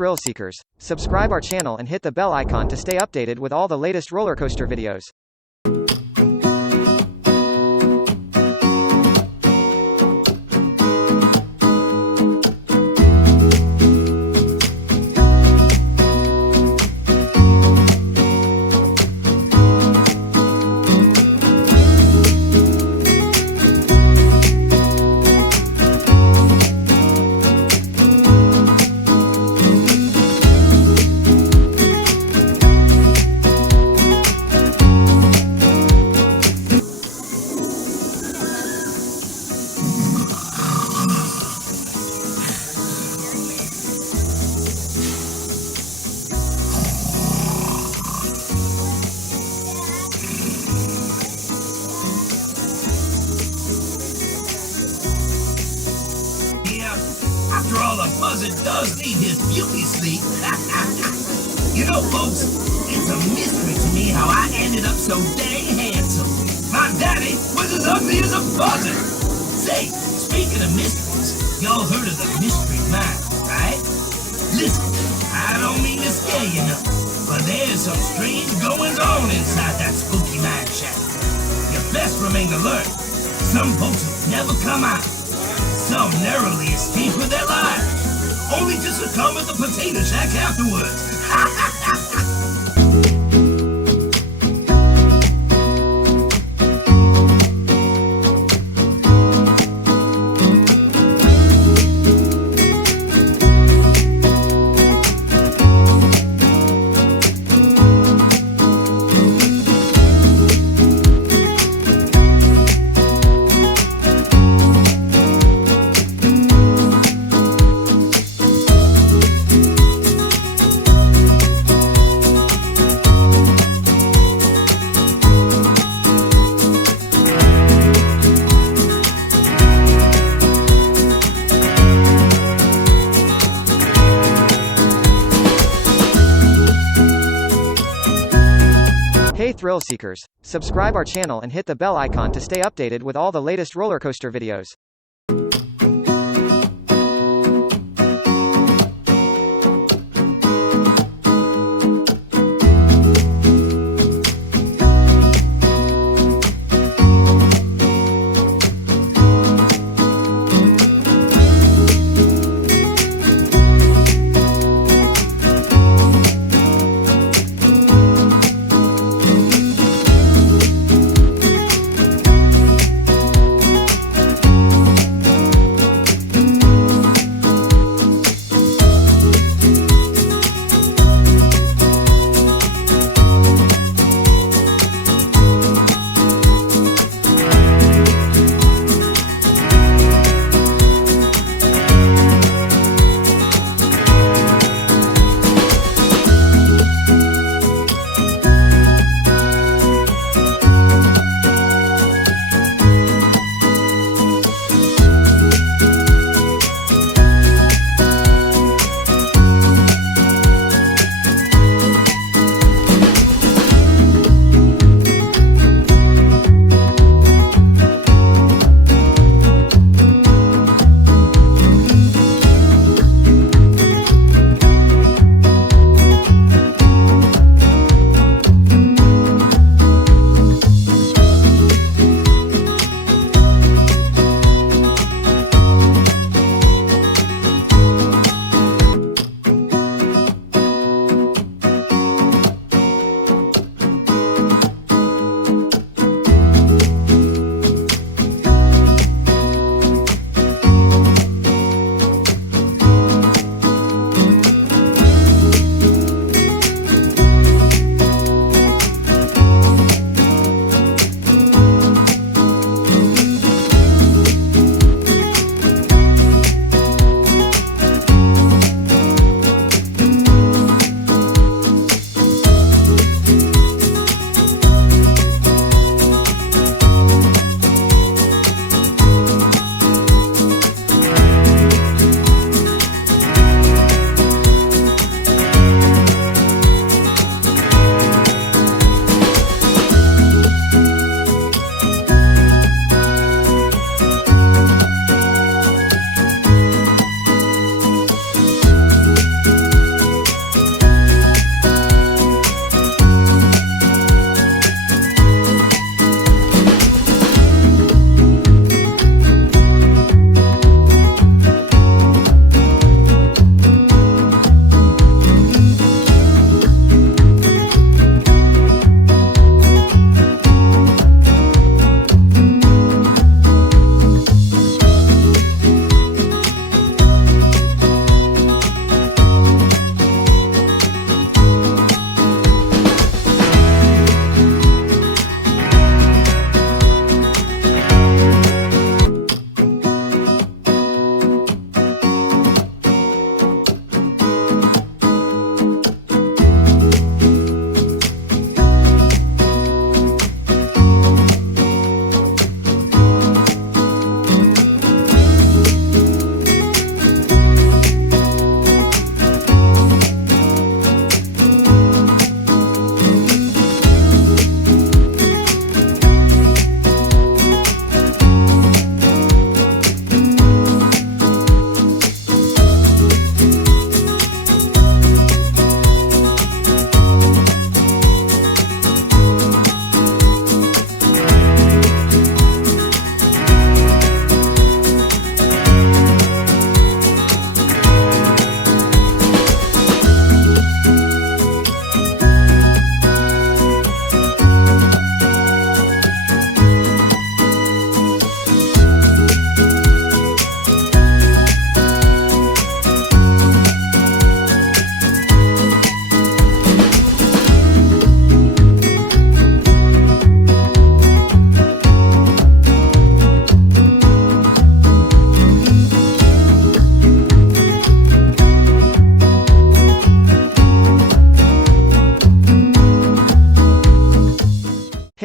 thrill seekers, subscribe our channel and hit the bell icon to stay updated with all the latest roller coaster videos. After all, the buzzard does need his beauty sleep. You know, folks, it's a mystery to me how I ended up so dang handsome. My daddy was as ugly as a buzzard. Say, speaking of mysteries, y'all heard of the mystery mine, right? Listen, I don't mean to scare you nothing, but there's some strange goings-on inside that spooky mine shack. You best remain alert. Some folks will never come out. Some narrowly escape with their lives, only to succumb at the potato shack afterwards. Hey thrill seekers, subscribe our channel and hit the bell icon to stay updated with all the latest roller coaster videos.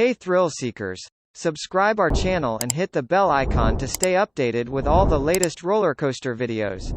Hey thrill seekers! Subscribe our channel and hit the bell icon to stay updated with all the latest roller coaster videos.